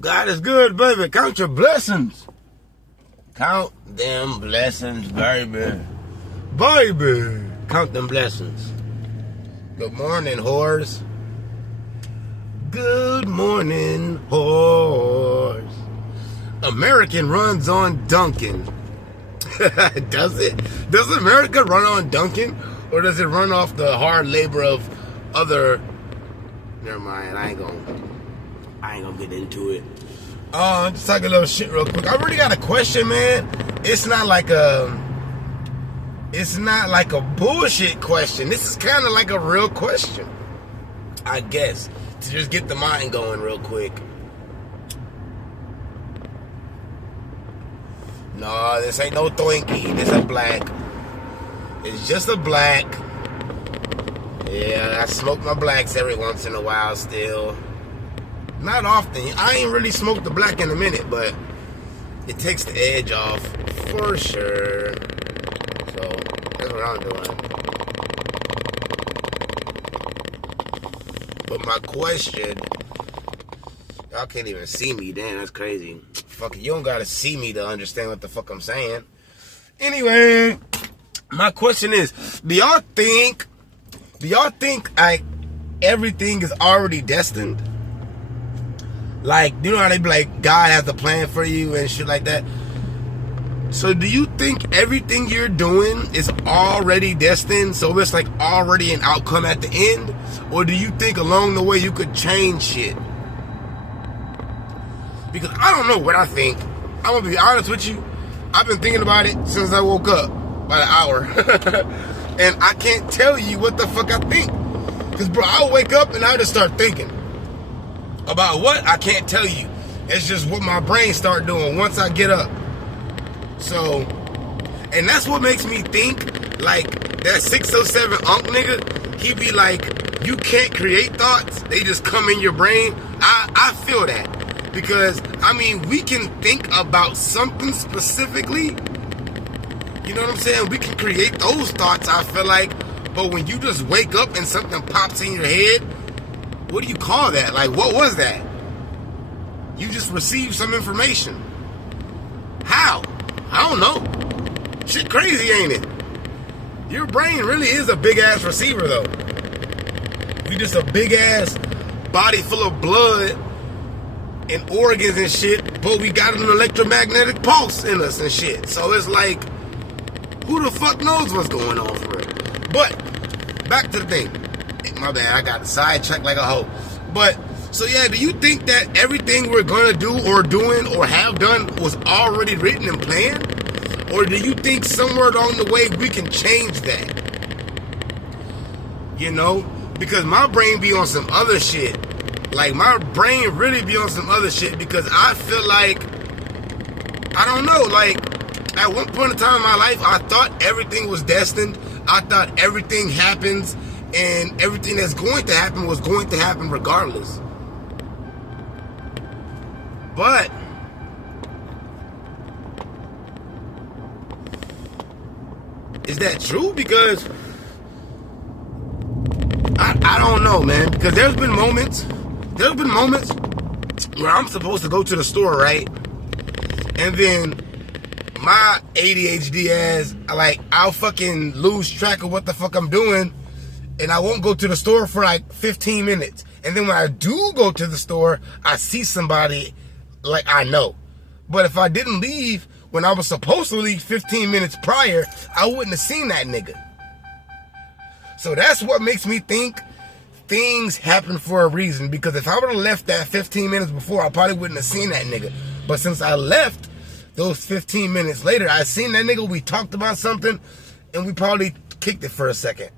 God is good, baby. Count your blessings. Count them blessings, baby. Baby, count them blessings. Good morning, whores. Good morning, whores. American runs on Dunkin'. Does it? Does America run on Dunkin'? Or does it run off the hard labor of other... Never mind, I ain't gonna get into it. Just talk a little shit real quick. I really got a question, man. It's not like a bullshit question. This is kind of like a real question, I guess, to just get the mind going real quick. No, this ain't no Twinkie. This a black. It's just a black. Yeah, I smoke my blacks every once in a while still. Not often. I ain't really smoked the black in a minute, but it takes the edge off for sure. So that's what I'm doing. But my question, y'all can't even see me. Damn, that's crazy. Fuck it, you don't gotta see me to understand what the fuck I'm saying. Anyway, my question is, do y'all think like everything is already destined? Like, you know how they be like, God has a plan for you and shit like that? So do you think everything you're doing is already destined, so it's like already an outcome at the end? Or do you think along the way you could change shit? Because I don't know what I think. I'm gonna be honest with you. I've been thinking about it since I woke up, about an hour. And I can't tell you what the fuck I think. Because, bro, I'll wake up and I'll just start thinking. About what? I can't tell you. It's just what my brain start doing once I get up. So, and that's what makes me think, like, that 607 Unk nigga, he be like, you can't create thoughts. They just come in your brain. I feel that. Because, I mean, we can think about something specifically. You know what I'm saying? We can create those thoughts, I feel like. But when you just wake up and something pops in your head, what do you call that? Like, what was that? You just received some information. How? I don't know. Shit crazy, ain't it? Your brain really is a big-ass receiver, though. You just a big-ass body full of blood and organs and shit, but we got an electromagnetic pulse in us and shit. So it's like, who the fuck knows what's going on for real? But, back to the thing. My bad, I got sidetracked like a hoe. But, so yeah, do you think that everything we're gonna do or doing or have done was already written and planned? Or do you think somewhere along the way we can change that? You know? Because my brain be on some other shit. Like, my brain really be on some other shit because I feel like, I don't know, like, at one point in time in my life, I thought everything was destined. I thought everything happens and everything that's going to happen was going to happen regardless. But is that true? Because I don't know, man. Because there's been moments where I'm supposed to go to the store, right? And then my ADHD ass, like, I'll fucking lose track of what the fuck I'm doing. And I won't go to the store for like 15 minutes. And then when I do go to the store, I see somebody like I know. But if I didn't leave when I was supposed to leave 15 minutes prior, I wouldn't have seen that nigga. So that's what makes me think things happen for a reason. Because if I would have left that 15 minutes before, I probably wouldn't have seen that nigga. But since I left those 15 minutes later, I seen that nigga, we talked about something, and we probably kicked it for a second.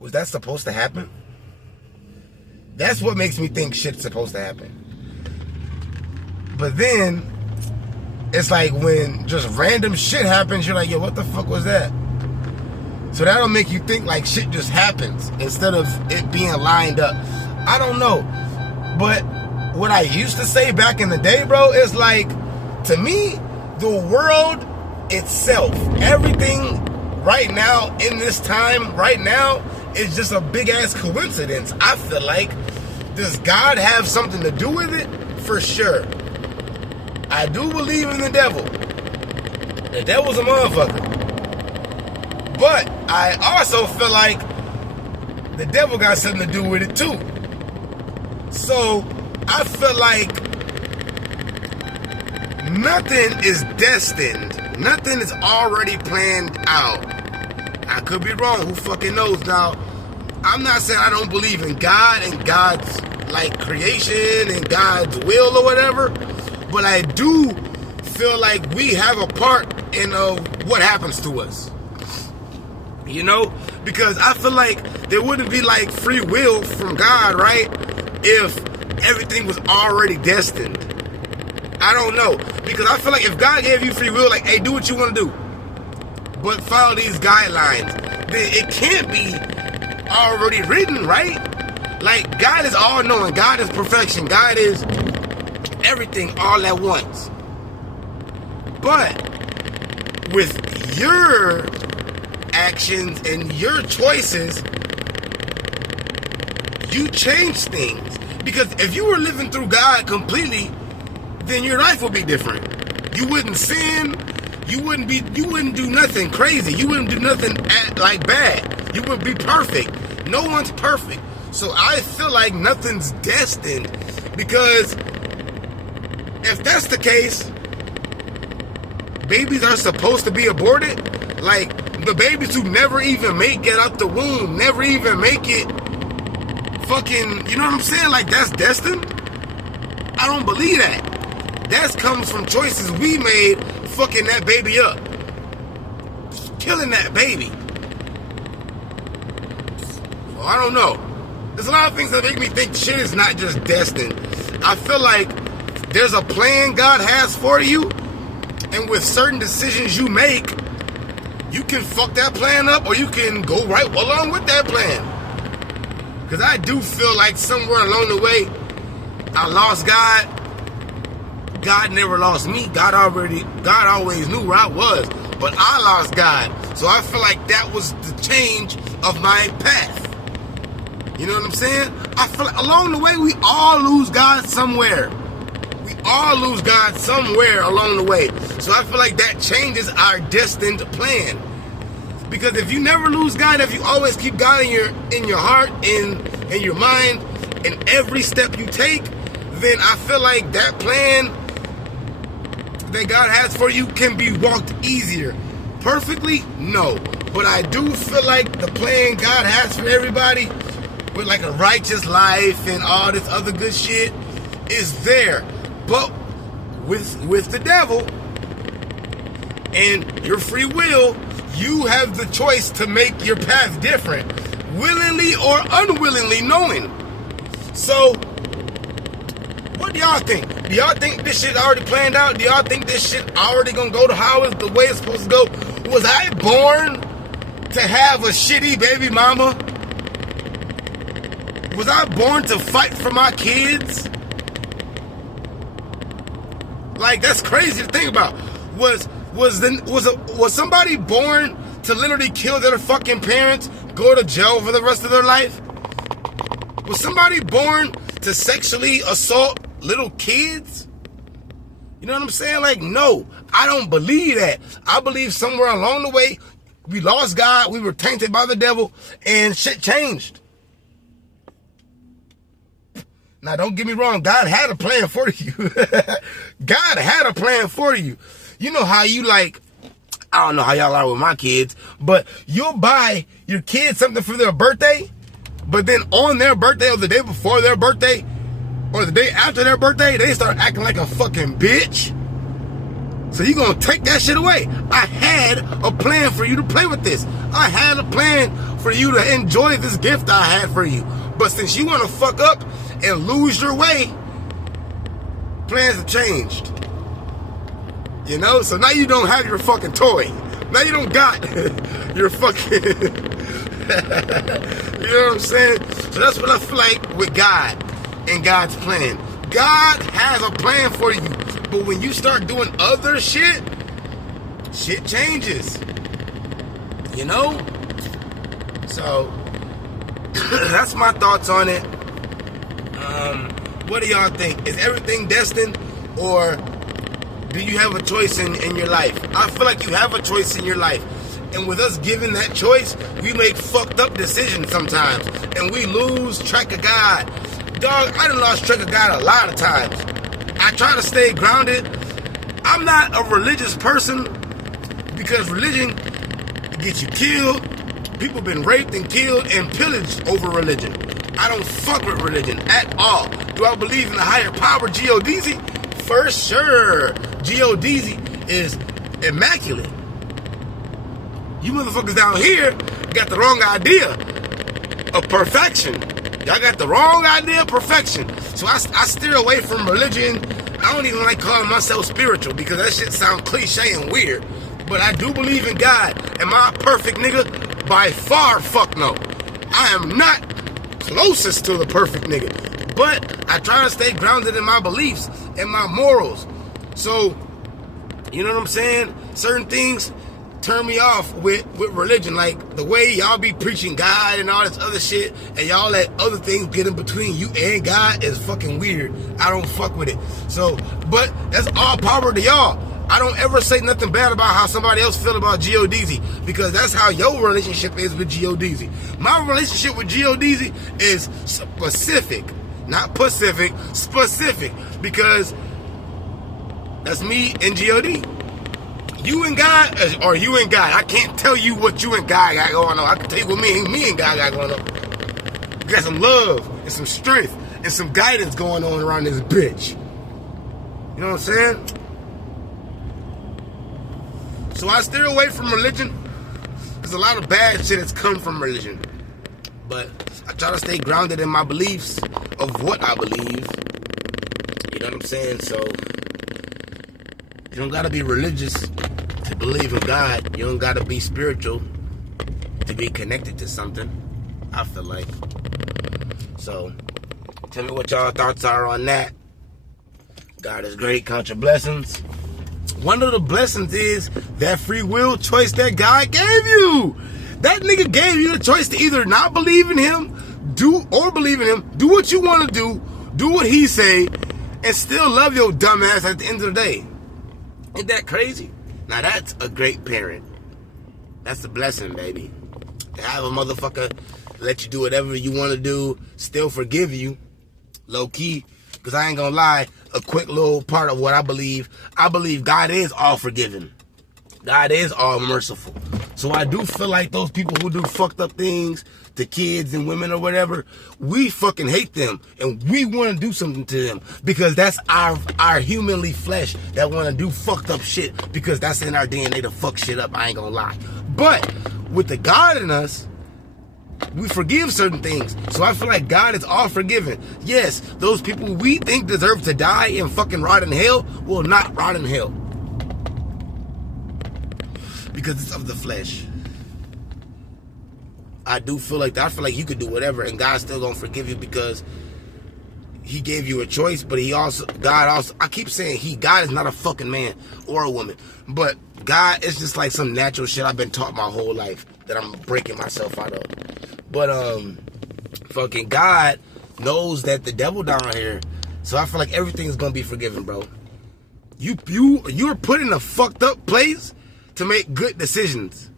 Was that supposed to happen? That's what makes me think shit's supposed to happen. But then, it's like when just random shit happens, you're like, yo, what the fuck was that? So that'll make you think like shit just happens instead of it being lined up. I don't know. But what I used to say back in the day, bro, is like, to me, the world itself, everything right now, in this time, right now, is just a big ass coincidence. I feel like, does God have something to do with it? for sure. I do believe in the devil. The devil's a motherfucker. But I also feel like the devil got something to do with it too. So I feel like nothing is destined. Nothing is already planned out. I could be wrong. Who fucking knows? Now, I'm not saying I don't believe in God and God's like creation and God's will or whatever, but I do feel like we have a part in what happens to us. You know? Because I feel like there wouldn't be like free will from God, right? If everything was already destined. I don't know. Because I feel like if God gave you free will, like, hey, do what you want to do, but follow these guidelines, then it can't be already written, right? Like, God is all-knowing. God is perfection. God is everything all at once. But with your actions and your choices, you change things. Because if you were living through God completely, then your life would be different. You wouldn't sin. You wouldn't do nothing crazy. You wouldn't do nothing like bad. You would be perfect. No one's perfect. So I feel like nothing's destined, because if that's the case, babies are supposed to be aborted. Like, the babies who never even make it out the womb, never even make it fucking, you know what I'm saying? Like, that's destined? I don't believe that. That comes from choices we made, fucking that baby up. Killing that baby. Well, I don't know. There's a lot of things that make me think shit is not just destined. I feel like there's a plan God has for you, and with certain decisions you make, you can fuck that plan up, or you can go right along with that plan. Because I do feel like somewhere along the way, I lost God. God never lost me. God always knew where I was. But I lost God. So I feel like that was the change of my path. You know what I'm saying? I feel like along the way, we all lose God somewhere. We all lose God somewhere along the way. So I feel like that changes our destined plan. Because if you never lose God, if you always keep God in your heart, in your mind, in every step you take, then I feel like that plan that God has for you can be walked easier. Perfectly? No. But I do feel like the plan God has for everybody, with like a righteous life and all this other good shit, is there. But with the devil and your free will, you have the choice to make your path different, willingly or unwillingly knowing. So, what do y'all think? Do y'all think this shit already planned out? Do y'all think this shit already gonna go to how it's the way it's supposed to go? Was I born to have a shitty baby mama? Was I born to fight for my kids? Like, that's crazy to think about. Was somebody born to literally kill their fucking parents, go to jail for the rest of their life? Was somebody born to sexually assault little kids? You know what I'm saying? Like, no, I don't believe that. I believe somewhere along the way, we lost God, we were tainted by the devil, and shit changed. Now, don't get me wrong, God had a plan for you. God had a plan for you. You know how you like, I don't know how y'all are with my kids, but you'll buy your kids something for their birthday, but then on their birthday or the day before their birthday or the day after their birthday, they start acting like a fucking bitch. So you gonna take that shit away. I had a plan for you to play with this. I had a plan for you to enjoy this gift I had for you. But since you wanna fuck up and lose your way, plans have changed. You know, so now you don't have your fucking toy. Now you don't got your fucking, you know what I'm saying? So that's what I feel like with God and God's plan. God has a plan for you, but when you start doing other shit, shit changes. You know? So, that's my thoughts on it. What do y'all think? Is everything destined, or do you have a choice in your life? I feel like you have a choice in your life. And with us giving that choice, we make fucked up decisions sometimes. And we lose track of God. Dog, I done lost track of God a lot of times. I try to stay grounded. I'm not a religious person because religion gets you killed. People been raped and killed and pillaged over religion. I don't fuck with religion at all. Do I believe in a higher power, G-O-D-Z? For sure. G-O-D-Z is immaculate. You motherfuckers down here got the wrong idea of perfection. Y'all got the wrong idea of perfection. So I steer away from religion. I don't even like calling myself spiritual because that shit sounds cliche and weird. But I do believe in God. Am I a perfect nigga? By far, fuck no. I am not closest to the perfect nigga. But I try to stay grounded in my beliefs and my morals. So, you know what I'm saying? Certain things turn me off with religion, like the way y'all be preaching God and all this other shit, and y'all let other things get in between you and God is fucking weird. I don't fuck with it. So, but that's all power to y'all. I don't ever say nothing bad about how somebody else feel about G-O-D-Z because that's how your relationship is with G-O-D-Z. My relationship with G-O-D-Z is specific, not Pacific, specific, because that's me and G-O-D. You and God, or you and God. I can't tell you what you and God got going on. I can tell you what me and God got going on. We got some love and some strength and some guidance going on around this bitch. You know what I'm saying? So I steer away from religion. There's a lot of bad shit that's come from religion. But I try to stay grounded in my beliefs of what I believe. You know what I'm saying? So you don't gotta be religious to believe in God. You don't gotta be spiritual to be connected to something, I feel like. So, tell me what y'all thoughts are on that. God is great, count your blessings. One of the blessings is that free will choice that God gave you. That nigga gave you the choice to either not believe in him, do believe in him, do what you want to do what he say, and still love your dumb ass at the end of the day. Ain't that crazy? Now that's a great parent. That's a blessing, baby. To have a motherfucker let you do whatever you want to do, still forgive you, low key. Because I ain't gonna lie, a quick little part of what I believe God is all forgiving. God is all merciful. So I do feel like those people who do fucked up things to kids and women or whatever, we fucking hate them. And we want to do something to them. Because that's our humanly flesh that want to do fucked up shit. Because that's in our DNA to fuck shit up, I ain't gonna lie. But with the God in us, we forgive certain things. So I feel like God is all forgiving. Yes, those people we think deserve to die and fucking rot in hell will not rot in hell. Because it's of the flesh. I do feel like that. I feel like you could do whatever and God's still gonna forgive you because he gave you a choice, but God also, I keep saying God is not a fucking man or a woman. But God is just like some natural shit I've been taught my whole life that I'm breaking myself out of. But fucking God knows that the devil down here, so I feel like everything's gonna be forgiven, bro. You're put in a fucked up place to make good decisions.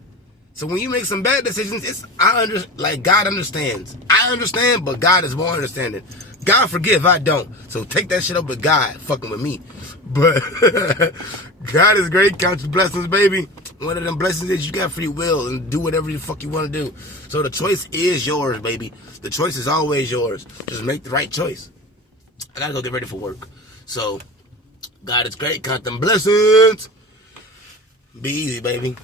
So when you make some bad decisions, God understands. I understand, but God is more understanding. God forgive, I don't. So take that shit up with God, fucking with me. But God is great, count your blessings, baby. One of them blessings is you got free will and do whatever the fuck you want to do. So the choice is yours, baby. The choice is always yours. Just make the right choice. I gotta go get ready for work. So God is great, count them blessings. Be easy, baby.